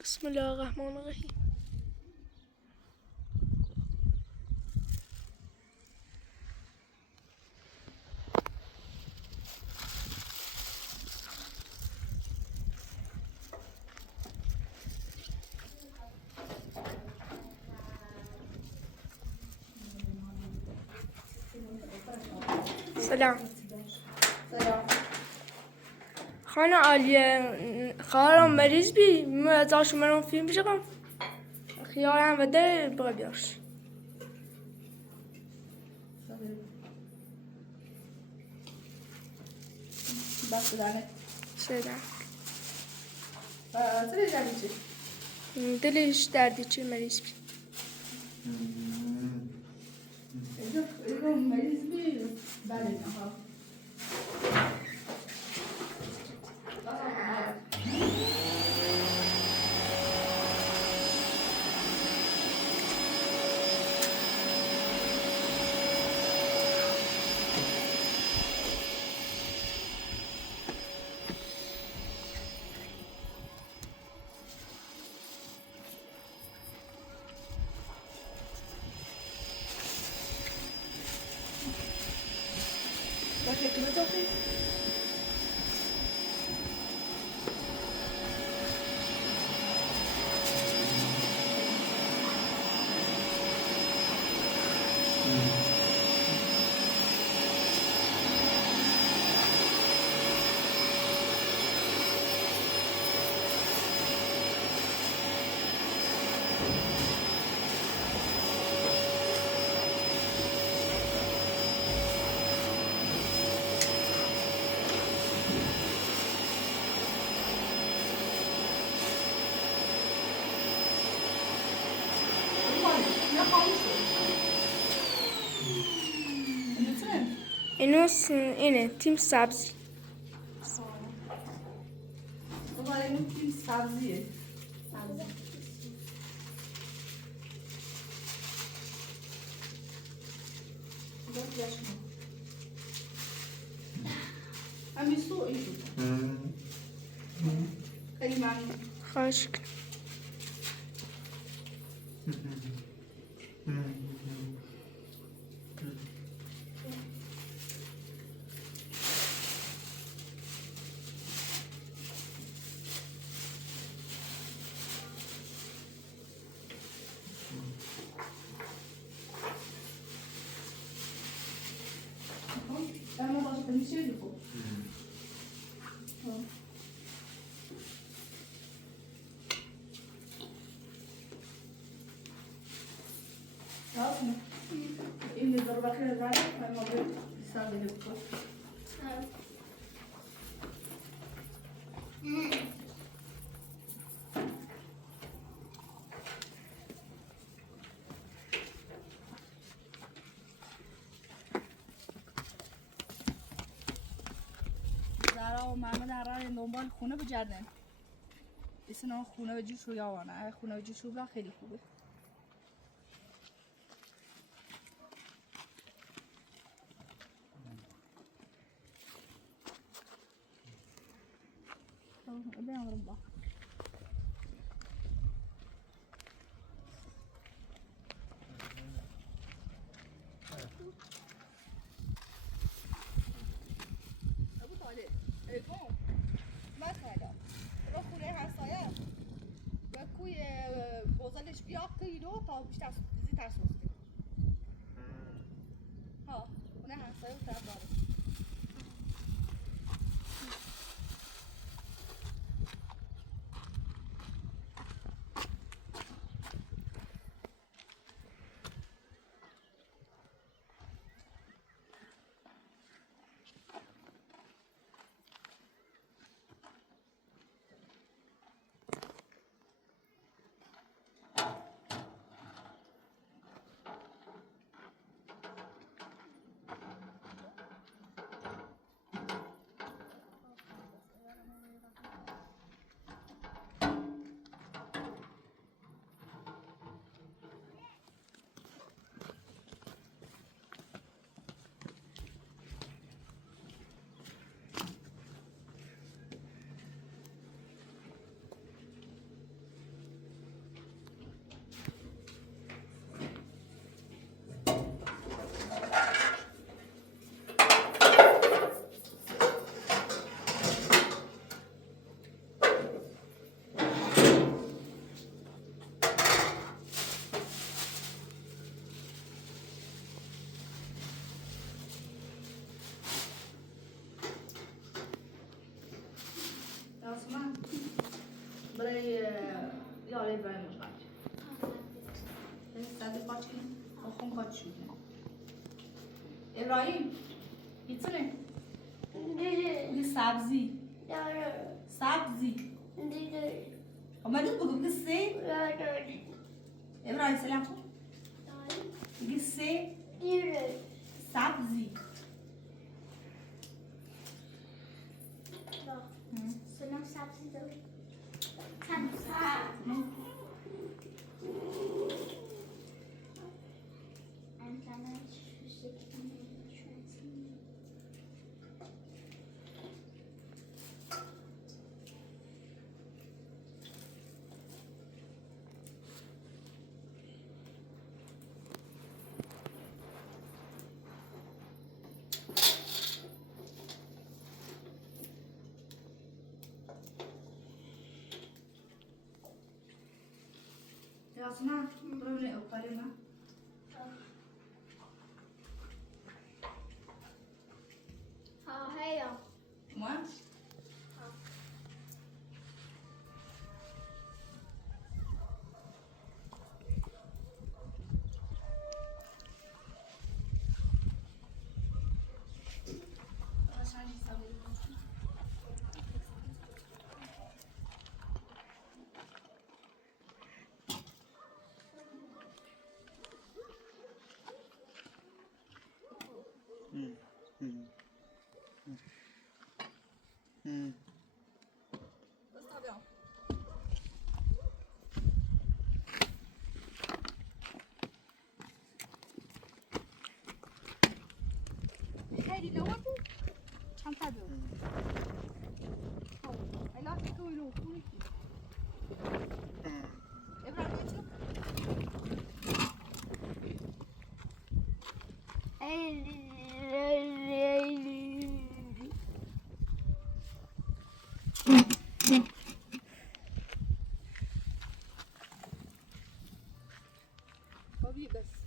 بسم الله الرحمن الرحیم. سلام. خانه عالیه خواهرم مریض بی ازش منو فیلم بشم خیالم بده بقى بیارش بس دانه سلام. چه جدی چی؟ دلش دردی چه مریض بی اینا مریض بی بله نه باشه تو بتوفی اینه تیم سبزی این تیم سبزیه همین سو این خیلی ممنون خواهش اما باشه میشه دیگه این ضربه خیلی زیاده من موقع استفاده می‌کنم زارا و محمد هران دنبال خونه بگردن اسنا خونه و جوش رو یاوانه خونه و جوش رو خیلی خوبه بیام رو با ابو طالب اليوم مثلا رو خونه همسایه و کوی بوزلش بیا کیلو تا بیشتر زیتر سوخته ها خونه همسایه و طرف داره یا ابراهیم قاچ ساده قاچ کنیم خون قاچ شد ابراهیم بیتونه بگی سبزی سبزی اومدید بگو بگی سه ابراهیم سلام کن بگی سه سبزی سلام سبزی داری Yasna, böyle öperim ha. هيا Tamam. هادي نورتو شحال طابو لا تكويلو كوليكي ابراهيم شنو بابي بس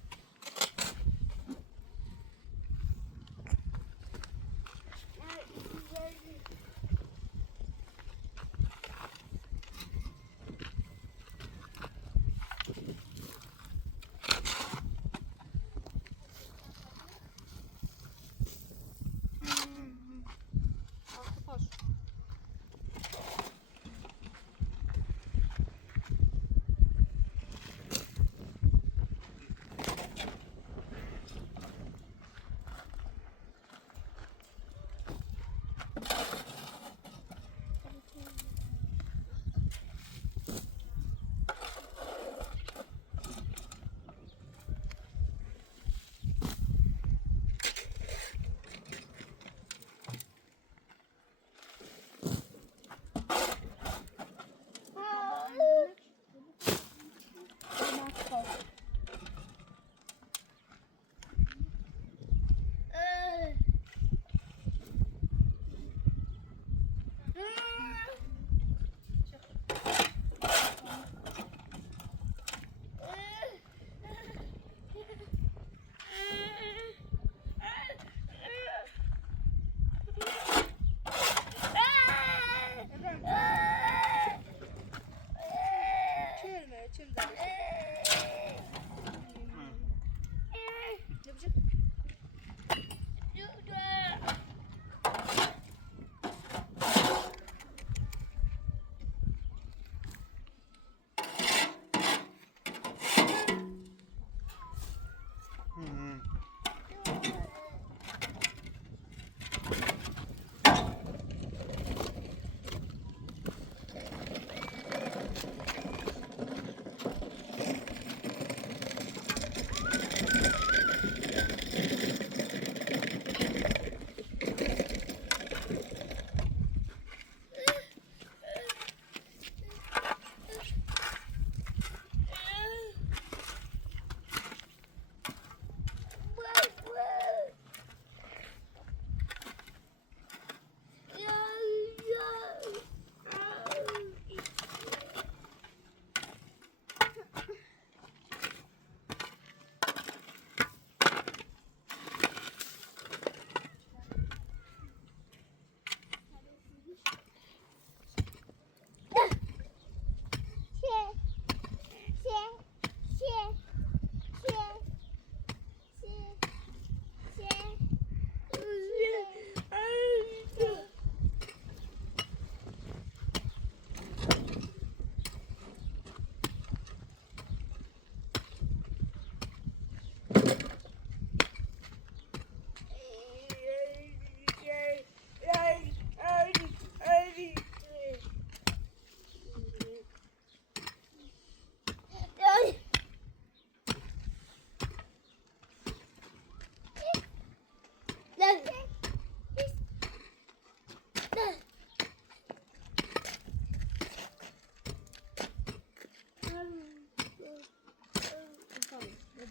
طبعا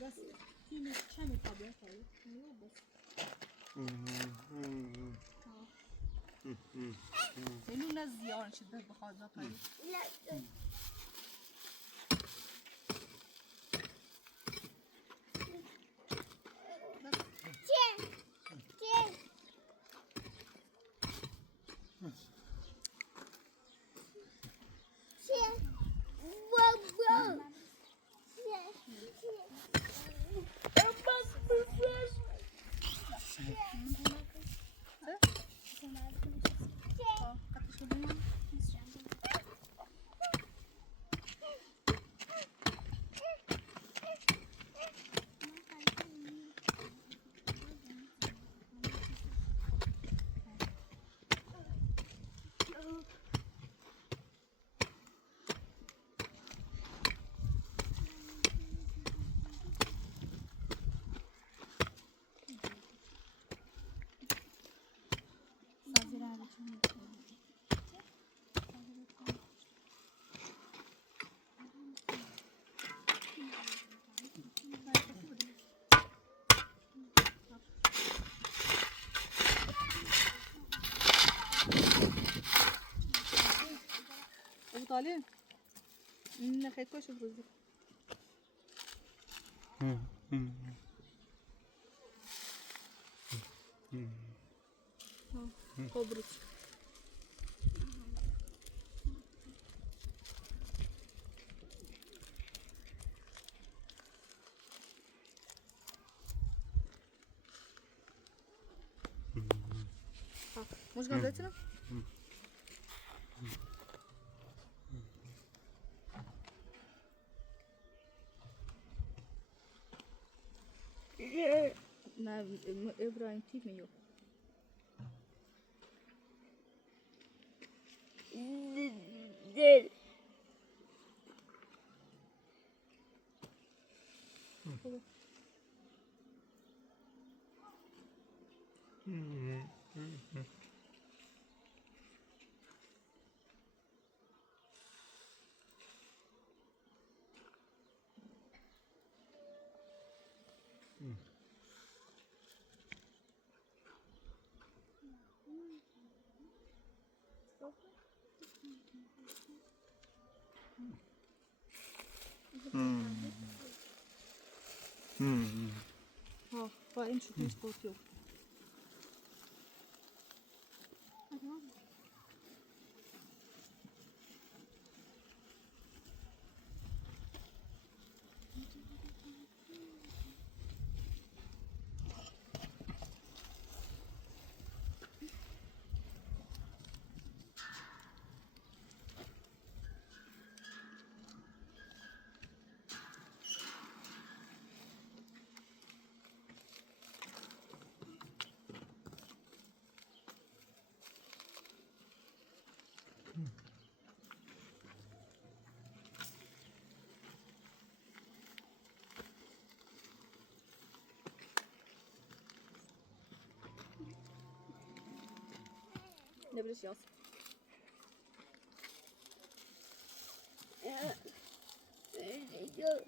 بس في كم طبعا طيب بس اینو نه زیان شده بخواد طيب لا تين تين تين واو ابو طالب نخيت كوش بروزي خبرت مش غزتنا نه ابراهیم تیپ میو دل ها فاين شو مش بوتيو ne bileyim yaz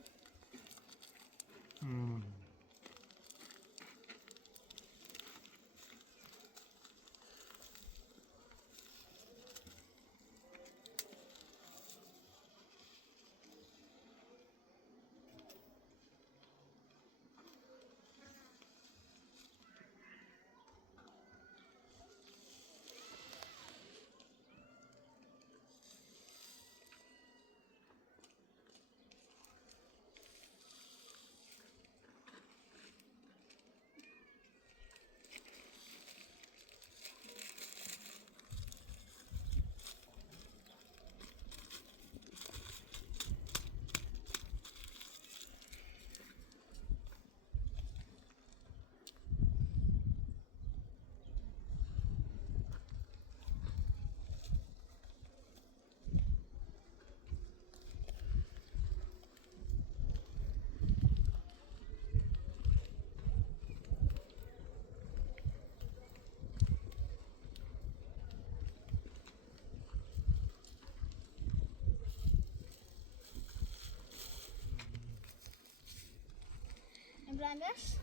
Uğramış.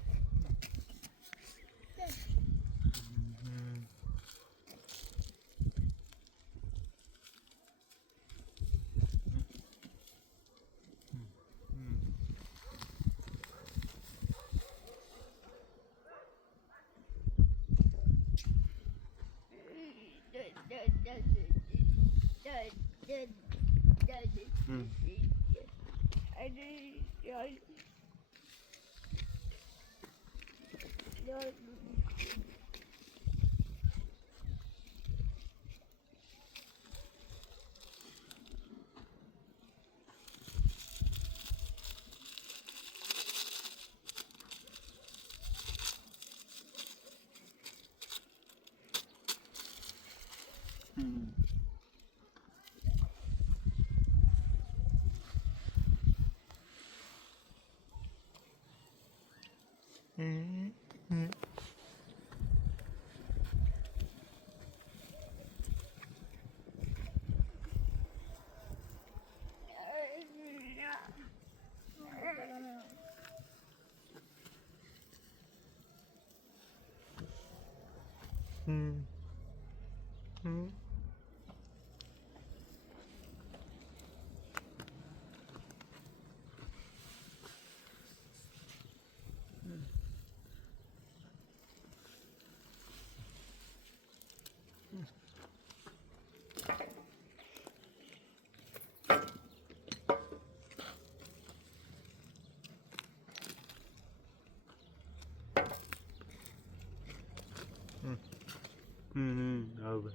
Evet.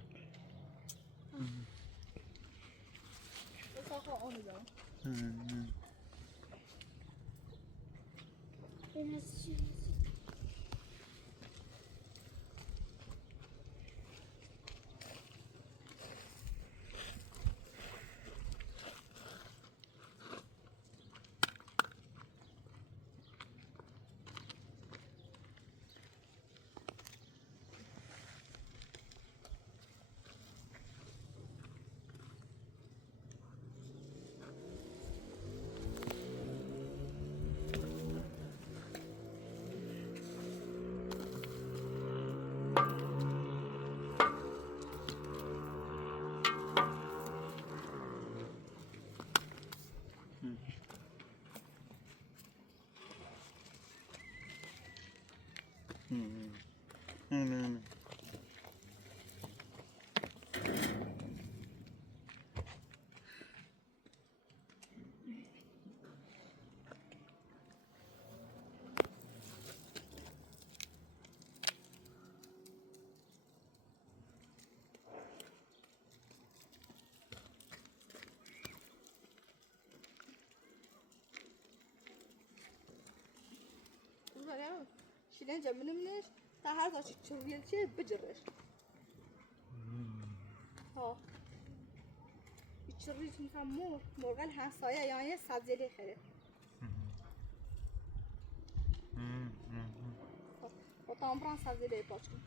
Ufak onu da. Biraz şey. Ulan şilen منش تا هر تا چوریل چه بجرش ها چوری چون هم مرغل همسایه یعنی سبزیلی خیره و تامبران سبزیلی پاچکن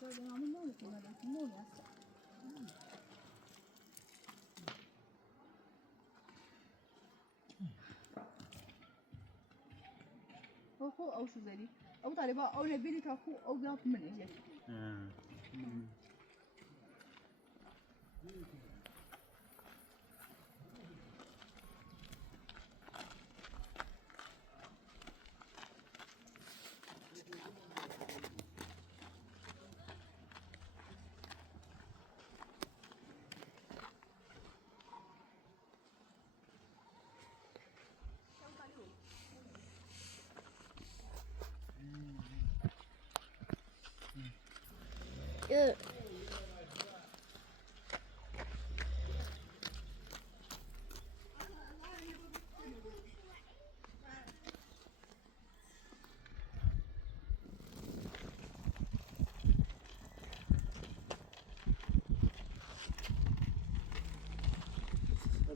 او شو زدی او طالبا او نبيلي تاخو او بياض من اجي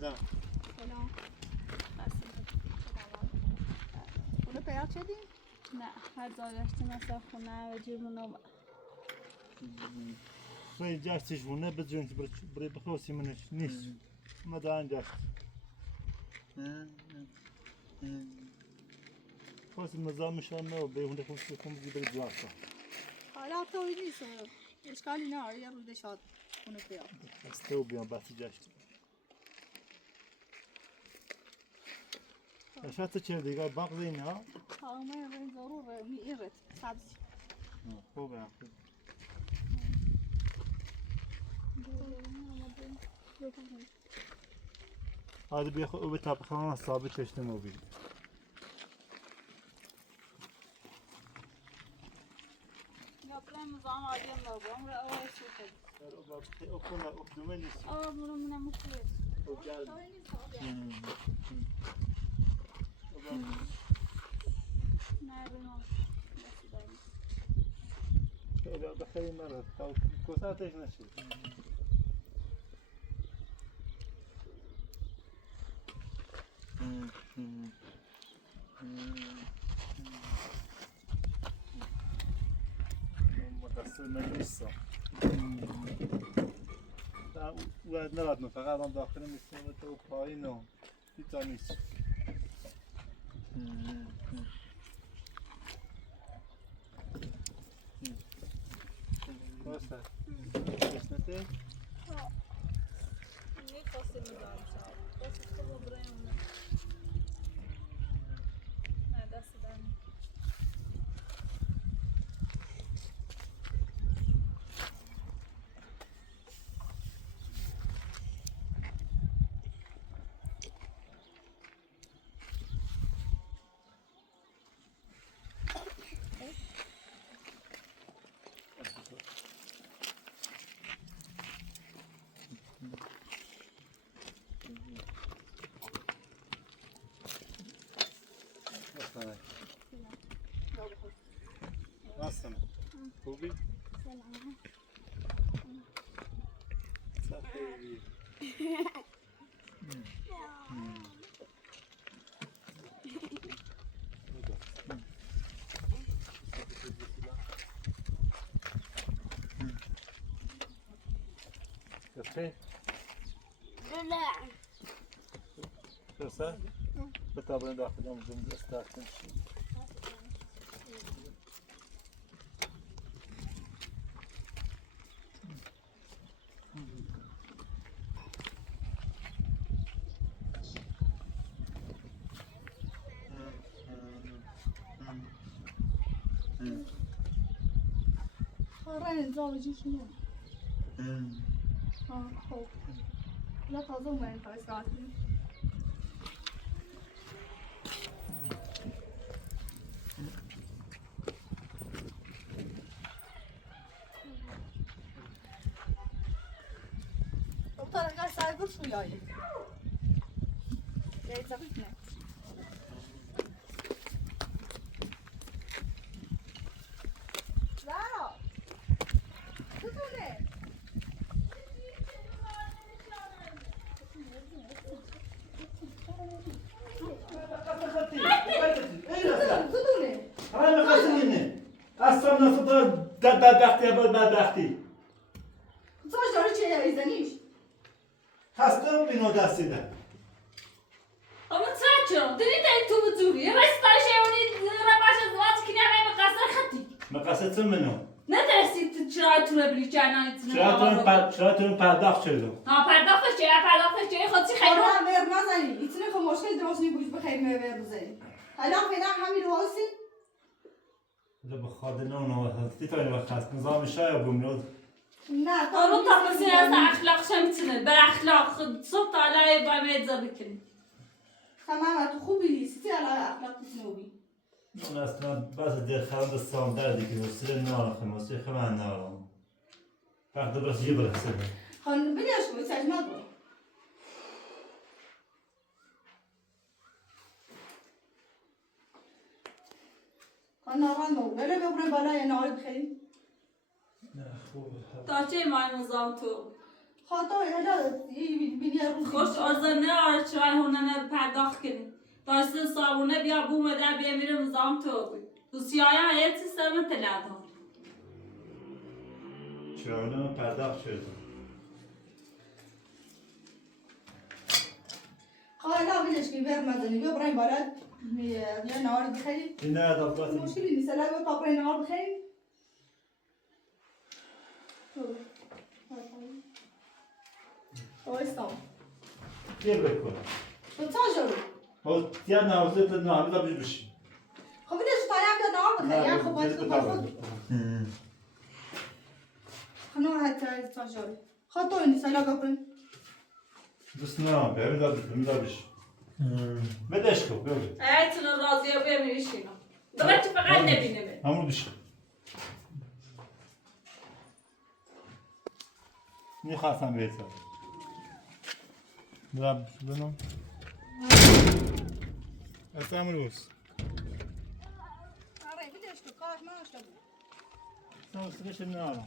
سلام. سلام خونه پیاد شدی؟ نه هر جا گشتیم اصلا خونه و جیرمون رو خیلی جاستش خونه بدون برای بخواستی منش نیست. مدان جاست. خواستم نظامشان نه و به هنده خواستی کم برای جواستا. حالا تو نیست اشکالی نه یه روز شاد خونه پیاد استو بیام باتی جاشت. اشاره چه دیگه باقی نه؟ همه رنگ ضرور می‌ایرد سبزی خوبه. هذا بياخذ وبتابع خلاص ثابت ايش موبيل. یا بریم نظام عادی مردم را اول شد اوكلا اوكدومني برو منم مخلص وقال نه بریم بخير مرة كوسات ايش نشي. مقصر مجلسة. واد نرد فقط هم داخل میسیم و پایین و هیچ نیست. Cosa? Esnete? میخواستیم نظام شد بس تو بریم نه دست دارم Nasılsın? خوبی؟ سلام. صحیح. کافه؟ لا. کاسه؟ بتابعین داخل آموزش استخدام شد. رنگ زاویه شنو خوب لا تازه اومدن تا ساعت طالع سايبر شويه جاي تزبطنا لا تطولي هاي مقاسمينه. أصلا نصدر بعد بدبختی بود بدبختی تاج داره چه ایزنیش هستم بینو دستیده اما چرا؟ دیدی تو بزوری؟ رستاش اونی رباش زواج کنی همه مقصر خطی. مقصد منو نترسید چرا تو بلی جنایت چرا تو پرداخت شدم پرداختش چه خودی خیلی. خدا ور نزنی ایتونه که مشکل درست نیست بخیر ور بزنی حالا فعلا همین رو هستی ده بخواد نه هستی تا این وقت هست نظام شاید بومرود نه آرو تفسیر از اخلاق شمیتونه بر اخلاق صبح تا علای با میزه بکنی. تمام تو خوبی نیستی علاوه اخلاق تسنوبی من اصلا بعض دلخواه دستان دردی که وسیله نارخم وسیله خمان نارم وقت بس یه برسه خانم بدیش کنی سجمه دو خانم ناران مو بله ببرن بالا یا ناری بخیریم نه خوبه تا چه مای نظام تو؟ خاطر هلا بینی روز خوش آرزنه آرچای هونه پرداخت کنی. داشته صابونه بیا بومه در بیا میره نظام تو بود. تو سیاه هایت سیستم تلاتون. چرا من پرداخت شدم خالا بدیش کنی بر مزنی ببرن بالا یا ناری بخیریم این نه دفعاتی مشکلی نیست الان با پاپای نهار بخوریم استام یه بکنم تو تا جلو ها یاد نوازه تا نهار بیش بشی خب بدیش تایم داد نهار بخوریم خب باید تو خود خنو حتی تا جلو خاطر نیست الان بخوریم دوست نه بیارم داد بشی بدش کن بگو ایتون راضیه بیا میریشینا. دوباره تو فقط نبینه همون بشی میخواستم بیتر برم بنام اصلا امروز آره بدیش تو کارش من اشتا بود سوسکش نمیارم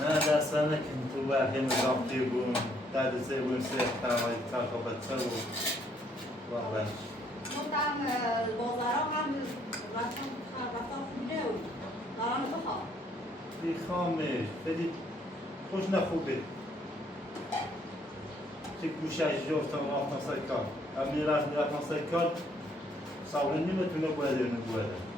نه دست نکن تو برخی نظام تیبون درد سیبون سیخت تمایی ترخوبت سر بود واقعا مطمئن بازارا هم رفتار خوبه و دارم بخواه بیخامش خیلی خوش نخوبه چه گوشش جفتم رفتم سرکار امی رفتم سرکار ساوره نمیتونه باید اینو باید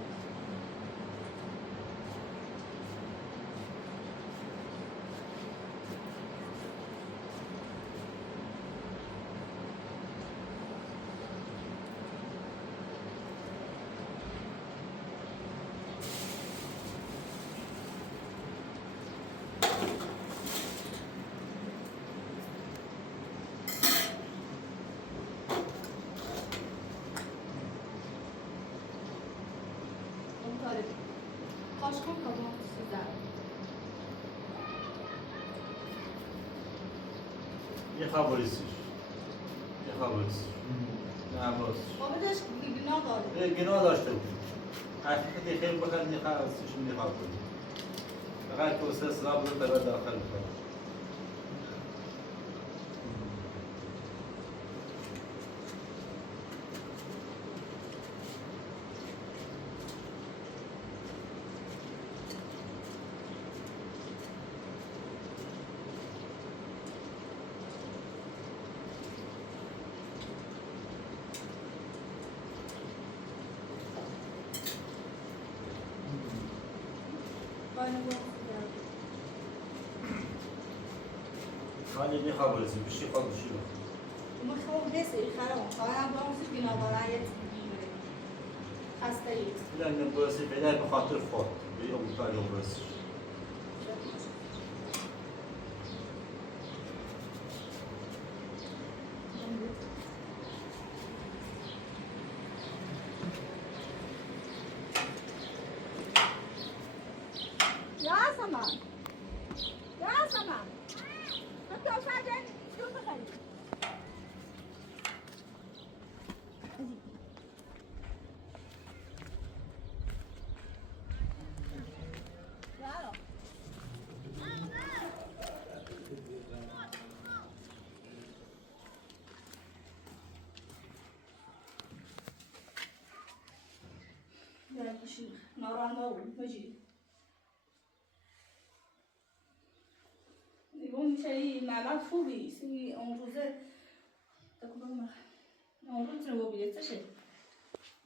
Kaç kol kadar sizler? یه خبریستش یه خبریستش نه باز بابدش گناه داره گناه داشته بود حقیقتی خیلی بخند یه خبریستش میخواد بود فقط که اسه اصلاح بود برای داخل بکنم حالی میخواب برسی بشی خود بشی ما خواب بسی خرام خواهم با اون سیدی نادارایت خسته اید بلند برسی بینه به خاطر خود بیام بکاری برسی Yasemin. Yasemin. Doktor sadece yumurta kaydı. Claro. Ya kuşu, naranda oldu, mecid. اون شيء معلومات خوبی سی اون روزه تکون اون روز رو بیاد چه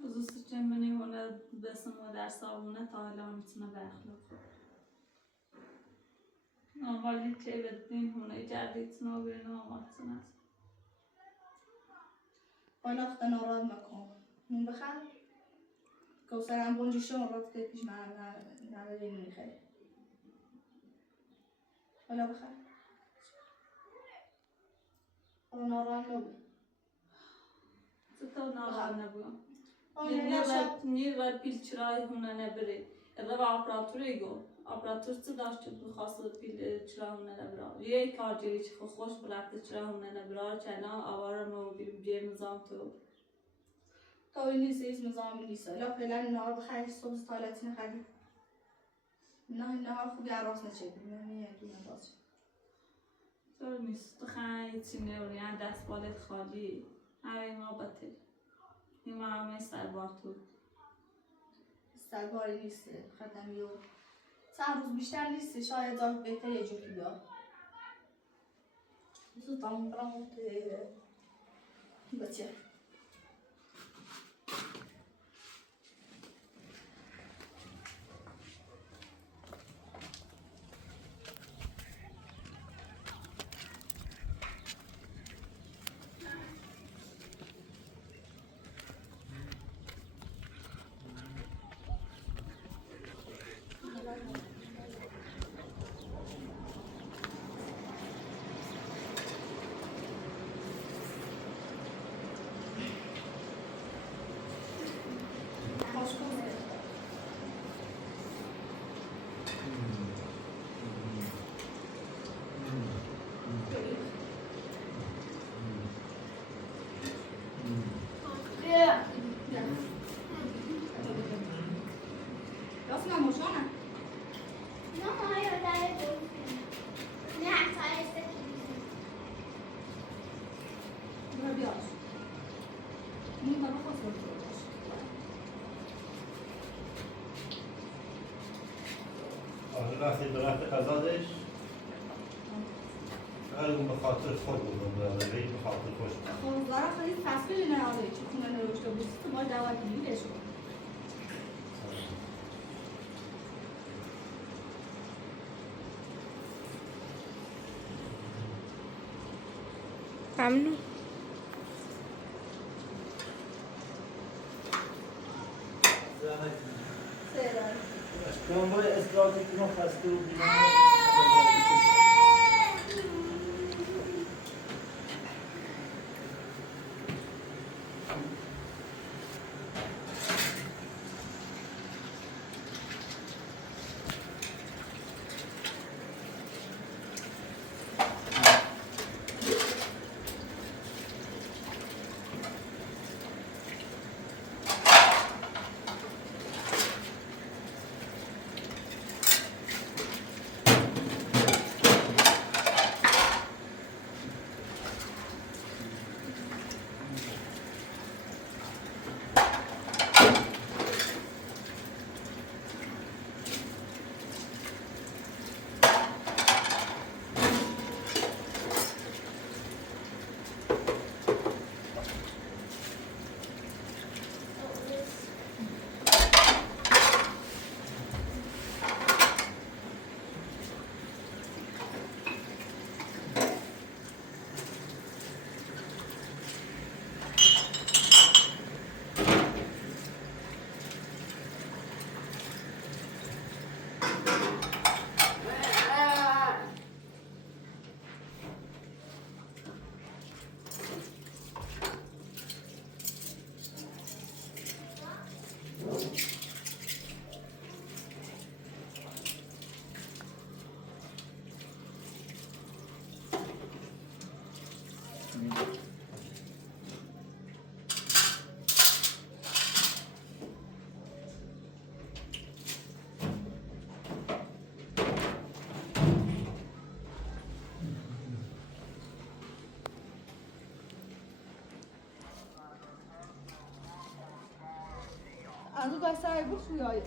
خصوصی که منی هونه بسم و در صابونه تا حالا میتونه بخلوق ناموالی چه بدین هونه جدید نابیر ناماتون است حالا خدا ناراد مکن من بخیر کوسر هم بونجی شما رفت که پیش من نداری میخوای حالا بخیر حالا ناراد نبود تو ناراد نبودم حالا نیر پیل چرای هونه نبری اضافه آپراتوری گو آپراتور چه داشت که بخواست پیل چرا هونه نبرا یه کارجری چه خوش برفته چرا هونه نبرا چنان آوارم و بیم نظام تو تا این نیست اسم نظامی نیست حالا فعلا نهار بخیر صبح تایلتی نخری نهار خوبی عراس نچه میگه باز طور نیست تو خیلی چی نوریان دست بالت خالی همه ما بطل این ما همه سربار تو سرباری نیست خدمی و چند روز بیشتر نیست شاید دار بهتر یه جوری بیاد زودم برام بچه وقتی به رفت قضادش اون به خاطر خود بودم به خاطر خوش خب زارا خیلی تصویر نهاده چه خونه نوشته بود تو باید دعوت دیگه شد ممنون من باید اصلاحاتی که ما خسته رو بیدم از اون دست های بود خویایی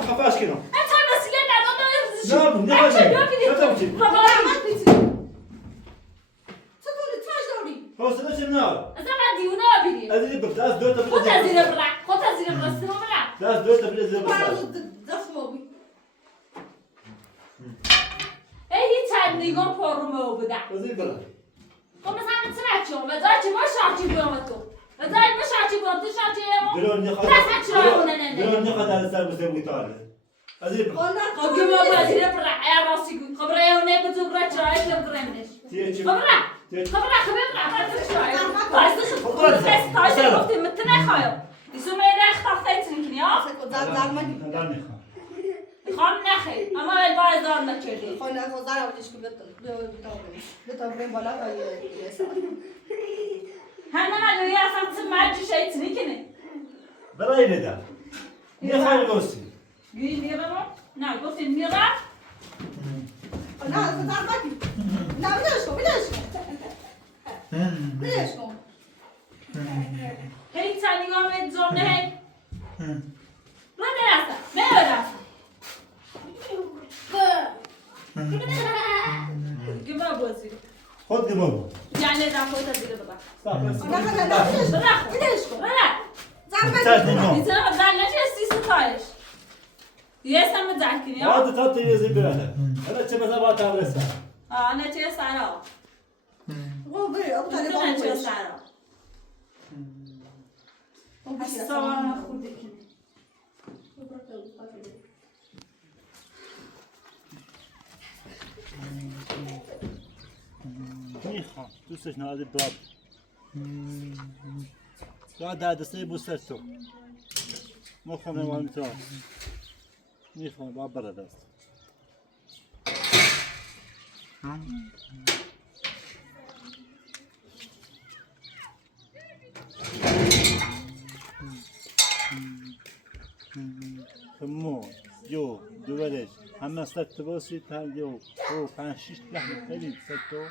خفاش كده انت مسئله نداره نعم نعم شو حوصلة النار از من دیونه بیری هذه اللي بتلاس دوتا خود از زیر برا خود از زیر برا سرم برا لاس دوتا بلازم ای چند نگاه پرومو بوده وزير برا خب مثلا من چرا و دای چه ما شارچی بیام تو و دای ما شارچی بیام تو شارچی ما درون نخد بس چرا اون نه درون نخد على سر مسوي طالع وزير برا خب که ما از زیر برا ای راستی گوی خب رای اونه بتو برا چرا ای برمش تيجي خب برا خب برا خب برا برا چرا باز خود دست تاج گفتی متن نخوایم دیسو میره اختفیت نکنی ها خام نخی اما البار دار نکردی همه ملوی اصلا چه مرجی شاید نکنی براي لدا نخاي غوسي گویی میره ما نه گفتی میره هی تانی گامت زور نه من نرسم گما بازی خد جمبو یعنی دفعه تا زیر ببر صح بس ببر تاج نينو میتونم در نشستی ستایش یه سم درکنی ها هذا تاج يزي برادا هذا چه مثلا با تابرسا نه چه سرا میتونم چه سرا سوارم خود کنی نيخا دوستش نادي باب قاعد هذا سيبو سرتو مخم نوال متراس نيخا باب برا دست كمون جو دولش همه ست باسی تا جو او 5 6 لحظه خیلی ستو